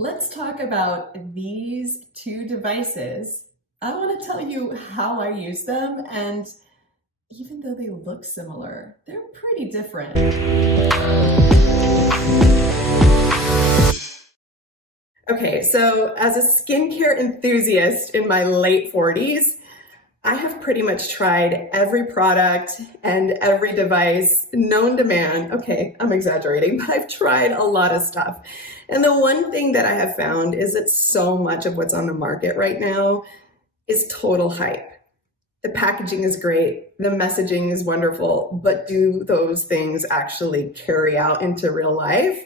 Let's talk about these two devices. I want to tell you how I use them, and even though they look similar, they're pretty different. Okay, so as a skincare enthusiast in my late 40s, I have pretty much tried every product and every device known to man. Okay, I'm exaggerating, but I've tried a lot of stuff. And the one thing that I have found is that so much of what's on the market right now is total hype. The packaging is great, the messaging is wonderful, but do those things actually carry out into real life?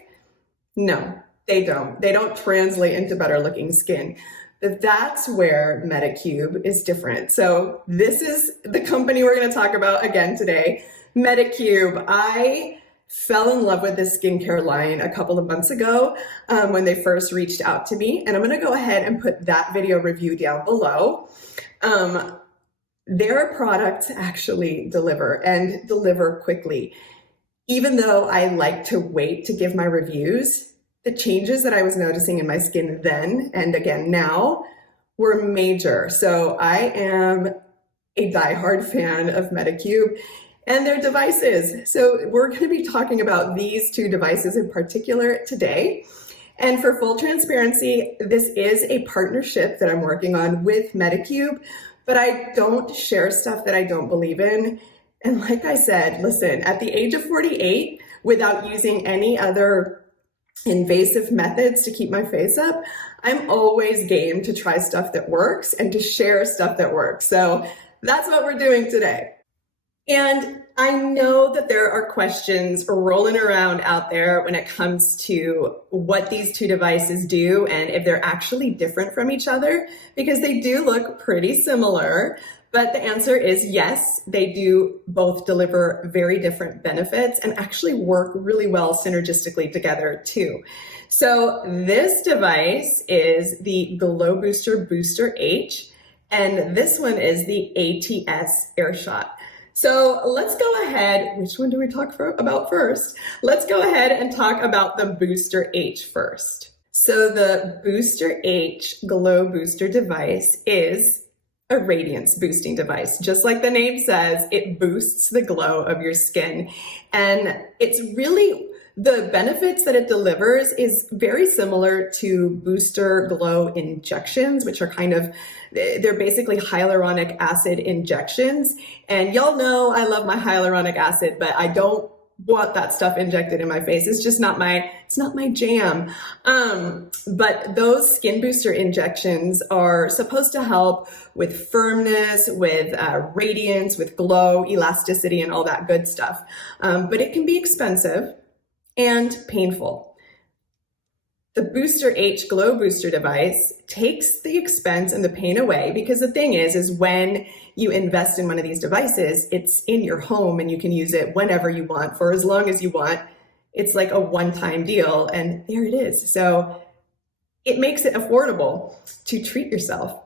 No, they don't. They don't translate into better looking skin. But that's where Medicube is different. So this is the company we're going to talk about again today, Medicube. I fell in love with this skincare line a couple of months ago when they first reached out to me. And I'm going to go ahead and put that video review down below. Their products actually deliver and deliver quickly. Even though I like to wait to give my reviews, the changes that I was noticing in my skin then and again now were major. So I am a diehard fan of Medicube and their devices. So we're going to be talking about these two devices in particular today. And for full transparency, this is a partnership that I'm working on with Medicube, but I don't share stuff that I don't believe in. And like I said, listen, at the age of 48, without using any other invasive methods to keep my face up, I'm always game to try stuff that works and to share stuff that works. So that's what we're doing today. And I know that there are questions rolling around out there when it comes to what these two devices do and if they're actually different from each other, because they do look pretty similar. But the answer is yes, they do both deliver very different benefits and actually work really well synergistically together too. So this device is the Glow Booster H, and this one is the ATS AIr Shot. So let's go ahead, which one do we talk about first? Let's go ahead and talk about the Booster H first. So the Booster H Glow Booster device is a radiance boosting device. Just like the name says, it boosts the glow of your skin. And it's really, the benefits that it delivers is very similar to booster glow injections, which are they're basically hyaluronic acid injections. And y'all know I love my hyaluronic acid, but I don't want that stuff injected in my face. It's just not it's not my jam. But those skin booster injections are supposed to help with firmness, with radiance, with glow, elasticity, and all that good stuff. But it can be expensive and painful. The Booster H Glow Booster device takes the expense and the pain away, because the thing is when you invest in one of these devices, it's in your home and you can use it whenever you want for as long as you want. It's like a one-time deal and there it is. So it makes it affordable to treat yourself.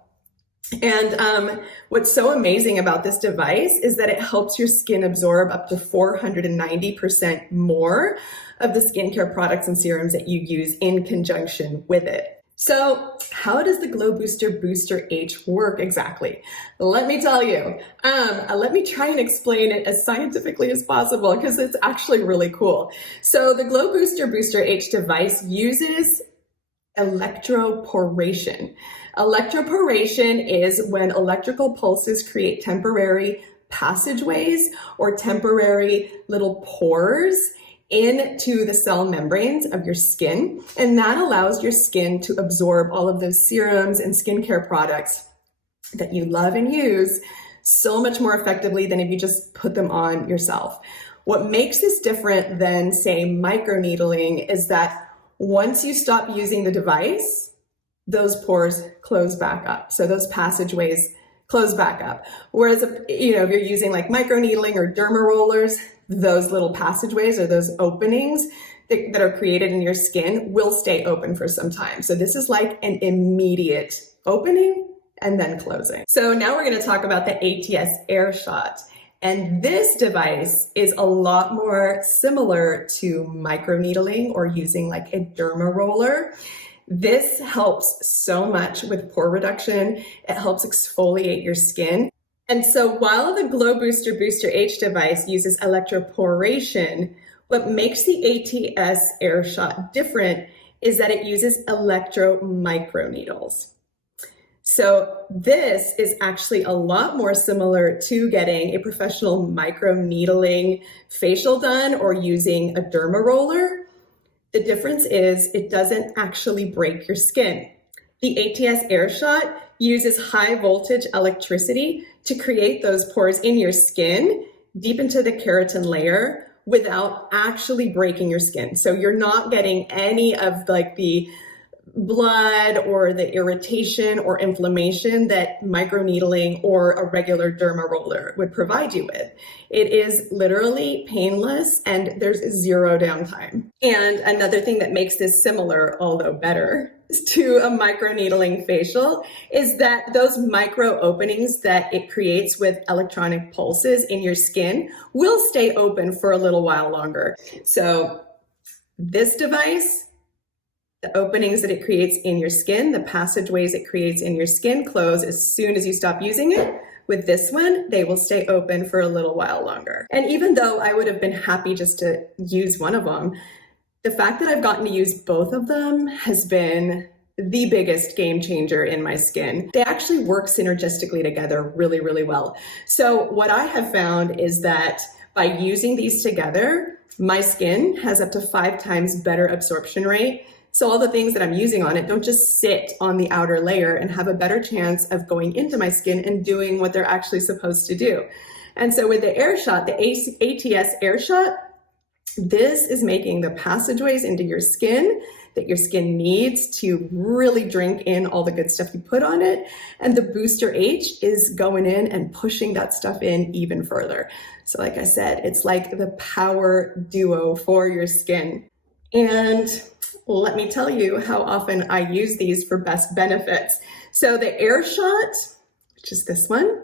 And what's so amazing about this device is that it helps your skin absorb up to 490% more of the skincare products and serums that you use in conjunction with it. So how does the Glow Booster H work exactly? Let me tell you. Let me try and explain it as scientifically as possible, because it's actually really cool. So the Glow Booster H device uses electroporation. Electroporation is when electrical pulses create temporary passageways or temporary little pores into the cell membranes of your skin. And that allows your skin to absorb all of those serums and skincare products that you love and use so much more effectively than if you just put them on yourself. What makes this different than, say, microneedling is that once you stop using the device, those pores close back up. So those passageways close back up. Whereas, if you're using like microneedling or derma rollers, those little passageways or those openings that are created in your skin will stay open for some time. So this is like an immediate opening and then closing. So now we're going to talk about the ATS AIr Shot. And this device is a lot more similar to microneedling or using like a derma roller. This helps so much with pore reduction. It helps exfoliate your skin. And so while the Glow Booster Booster H device uses electroporation, what makes the ATS AIr Shot different is that it uses electro microneedles. So this is actually a lot more similar to getting a professional microneedling facial done or using a derma roller. The difference is it doesn't actually break your skin. The ATS AIr Shot uses high voltage electricity to create those pores in your skin deep into the keratin layer without actually breaking your skin. So you're not getting any of like the blood or the irritation or inflammation that microneedling or a regular derma roller would provide you with. It is literally painless and there's zero downtime. And another thing that makes this similar, although better, to a microneedling facial is that those micro openings that it creates with electronic pulses in your skin will stay open for a little while longer. So this device, the openings that it creates in your skin, the passageways it creates in your skin close as soon as you stop using it. With this one, they will stay open for a little while longer. And even though I would have been happy just to use one of them, the fact that I've gotten to use both of them has been the biggest game changer in my skin. They actually work synergistically together really, really well. So what I have found is that by using these together, my skin has up to 5 times better absorption rate. So all the things that I'm using on it don't just sit on the outer layer and have a better chance of going into my skin and doing what they're actually supposed to do. And so with the AIr Shot, the ATS AIr Shot, this is making the passageways into your skin that your skin needs to really drink in all the good stuff you put on it. And the Booster H is going in and pushing that stuff in even further. So like I said, it's like the power duo for your skin. And let me tell you how often I use these for best benefits. So the AIr Shot, which is this one,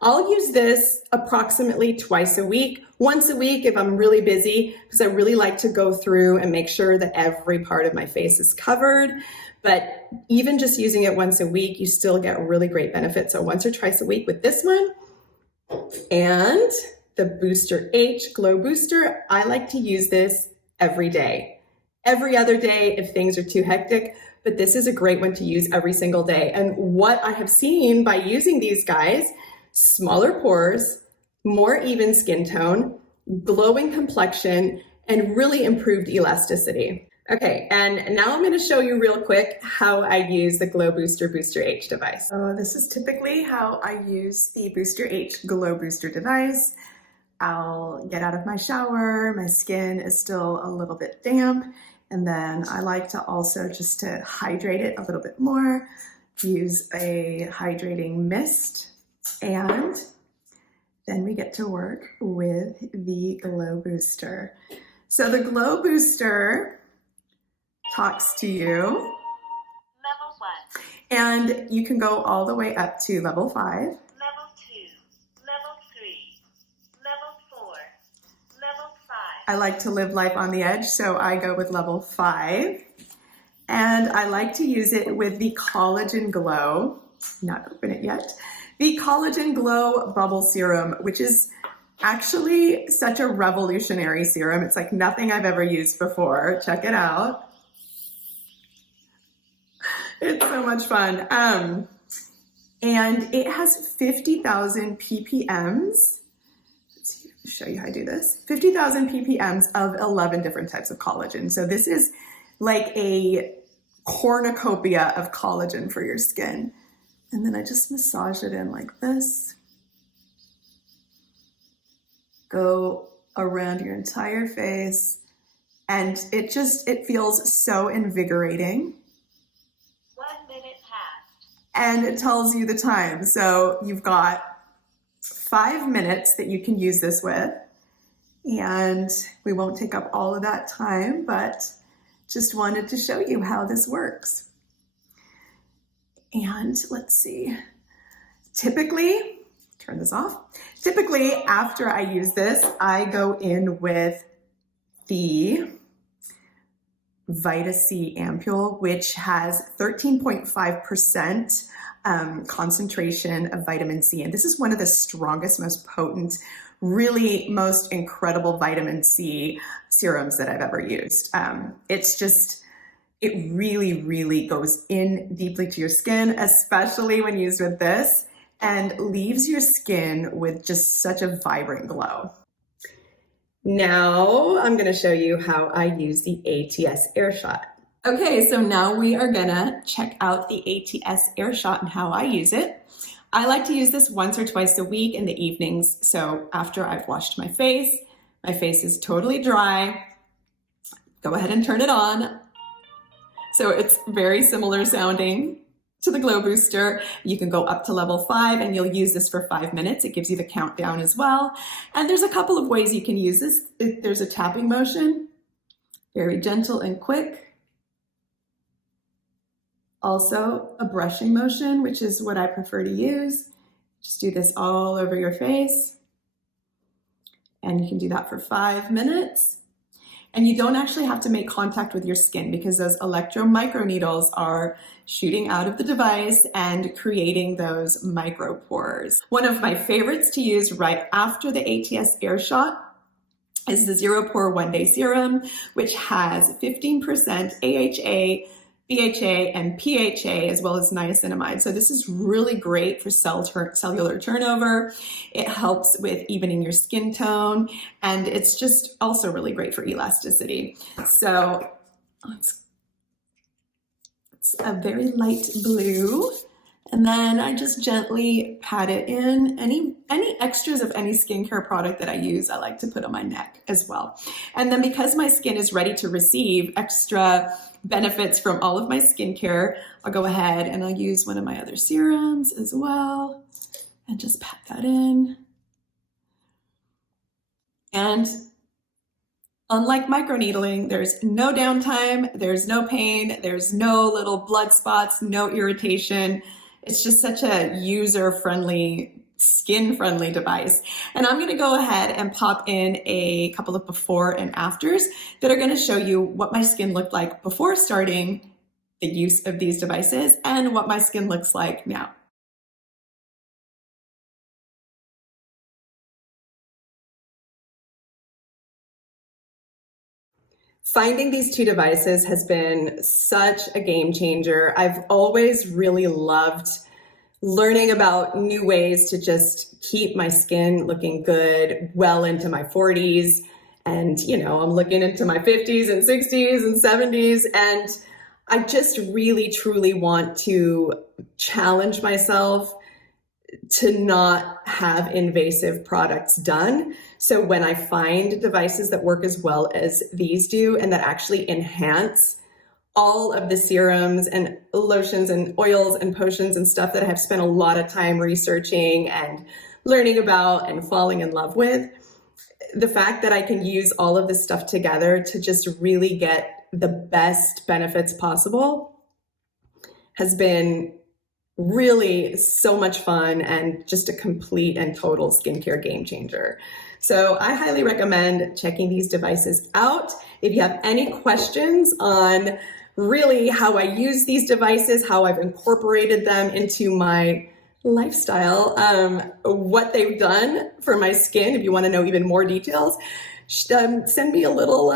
I'll use this approximately twice a week, once a week if I'm really busy, because I really like to go through and make sure that every part of my face is covered. But even just using it once a week, you still get really great benefits. So once or twice a week with this one. And the Booster H Glow Booster, I like to use this every day. Every other day if things are too hectic, but this is a great one to use every single day. And what I have seen by using these guys, smaller pores, more even skin tone, glowing complexion, and really improved elasticity. Okay, and now I'm going to show you real quick how I use the Glow Booster Booster H device. So this is typically how I use the Booster H Glow Booster device. I'll get out of my shower, my skin is still a little bit damp, and then I like to also just to hydrate it a little bit more, use a hydrating mist, and then we get to work with the Glow Booster. So the Glow Booster talks to you. Level 1. And you can go all the way up to level 5. Level 2. Level 3. Level 4. Level 5. I like to live life on the edge, so I go with level 5. And I like to use it with the Collagen Glow. Not open it yet. The Collagen Glow Bubble Serum, which is actually such a revolutionary serum. It's like nothing I've ever used before. Check it out. It's so much fun. And it has 50,000 ppms. Let's show you how I do this. 50,000 ppms of 11 different types of collagen. So this is like a cornucopia of collagen for your skin. And then I just massage it in like this. Go around your entire face. And it feels so invigorating. 1 minute passed. And it tells you the time. So you've got 5 minutes that you can use this with. And we won't take up all of that time, but just wanted to show you how this works. And let's see, typically, turn this off. Typically, after I use this, I go in with the Vita C Ampoule, which has 13.5% concentration of vitamin C. And this is one of the strongest, most potent, really most incredible vitamin C serums that I've ever used. It really, really goes in deeply to your skin, especially when used with this, and leaves your skin with just such a vibrant glow. Now I'm going to show you how I use the ATS AIr Shot. Okay, so now we are gonna check out the ATS AIr Shot and how I use it. I like to use this once or twice a week in the evenings. So after I've washed my face is totally dry. Go ahead and turn it on. So it's very similar sounding to the Glow Booster. You can go up to level 5 and you'll use this for 5 minutes. It gives you the countdown as well. And there's a couple of ways you can use this. There's a tapping motion, very gentle and quick. Also a brushing motion, which is what I prefer to use. Just do this all over your face. And you can do that for 5 minutes. And you don't actually have to make contact with your skin because those microneedles are shooting out of the device and creating those micro pores. One of my favorites to use right after the ATS AIr Shot is the Zero Pore One Day Serum, which has 15% AHA, BHA, and PHA, as well as niacinamide. So this is really great for cellular turnover. It helps with evening your skin tone, and it's just also really great for elasticity. So it's a very light blue. And then I just gently pat it in. Any extras of any skincare product that I use, I like to put on my neck as well. And then because my skin is ready to receive extra benefits from all of my skincare, I'll go ahead and I'll use one of my other serums as well and just pat that in. And unlike microneedling, there's no downtime, there's no pain, there's no little blood spots, no irritation. It's just such a user-friendly, skin-friendly device. And I'm gonna go ahead and pop in a couple of before and afters that are gonna show you what my skin looked like before starting the use of these devices and what my skin looks like now. Finding these two devices has been such a game changer. I've always really loved learning about new ways to just keep my skin looking good well into my 40s. And, you know, I'm looking into my 50s and 60s and 70s. And I just really, truly want to challenge myself to not have invasive products done. So when I find devices that work as well as these do and that actually enhance all of the serums and lotions and oils and potions and stuff that I have spent a lot of time researching and learning about and falling in love with, the fact that I can use all of this stuff together to just really get the best benefits possible has been really so much fun and just a complete and total skincare game changer. So I highly recommend checking these devices out. If you have any questions on really how I use these devices, how I've incorporated them into my lifestyle, what they've done for my skin, if you want to know even more details, send me a little,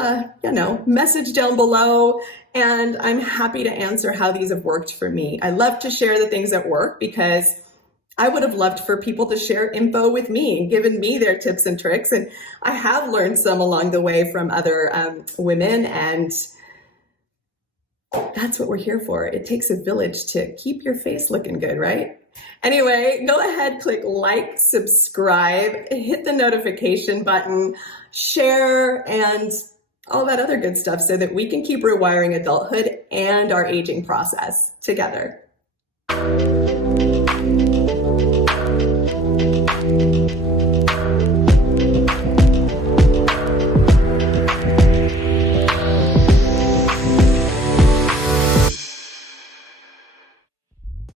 message down below, and I'm happy to answer how these have worked for me. I love to share the things that work because I would have loved for people to share info with me and given me their tips and tricks. And I have learned some along the way from other women, and that's what we're here for. It takes a village to keep your face looking good, right? Anyway, go ahead, click like, subscribe, hit the notification button, share, and all that other good stuff so that we can keep rewiring adulthood and our aging process together.